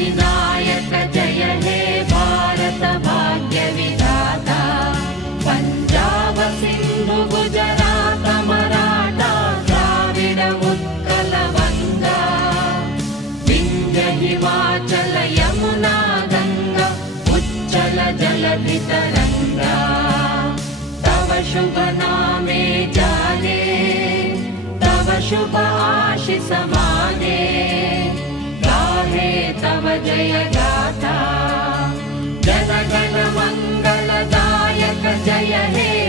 अधिनायक जय हे भारत भाग्य विधाता पंजाब सिंधु गुजरात मराठा द्राविड उत्कल बंगा विंध्य हिमाचल यमुना गंगा उच्चल जलधि तरंगा तव शुभ नामे जाने तव शुभ आशीष माने गाहे तव जय गाथा जन गण मंगलदायक जय हे